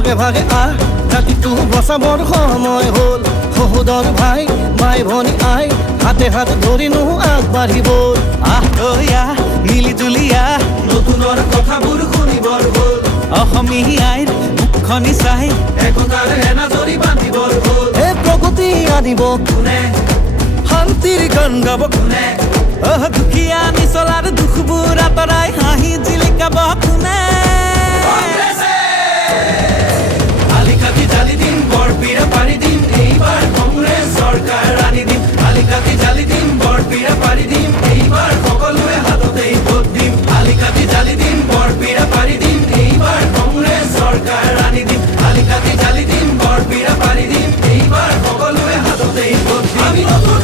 ভাগে ভাগে আহ জাতিটো বচাবৰ সময় হ'ল সহোদৰ ভাই মাই ভনী আই হাতে হাত ধৰিনো আগবাঢ়িব আহ তৈয়া মিলি জুলি আহ নতুনৰ কথাবোৰ শুনিবৰ হ'ল অসমীয়াইৰ মুখনি চাই একতাৰ এনাজৰি বান্ধিবৰ হ'ল এই প্ৰগতি আনিব কোনে শান্তিৰ গান গাব কোনে দুখীয়া নিচলাৰ দুখবোৰ আঁতৰাই হাঁহি জিলিকাব কোনে আলিকাটি জালি দিম বৰপীৰা পাৰি দিম এইবাৰ কংগ্ৰেছ চৰকাৰ আনি দিম আলিকাটি জালি দিম বৰপীৰা পাৰি দিম এইবাৰ সকলোৱে হাততেই ভোট দিম আলিকাটি জালি দিম বৰপীৰা পাৰি দিম এইবাৰ কংগ্ৰেছ চৰকাৰ আনি দিম আলিকাটি জালি দিম বৰপীৰা পাৰি দিম এইবাৰ সকলোৱে হাততেই ভোট দিম আমি নতুন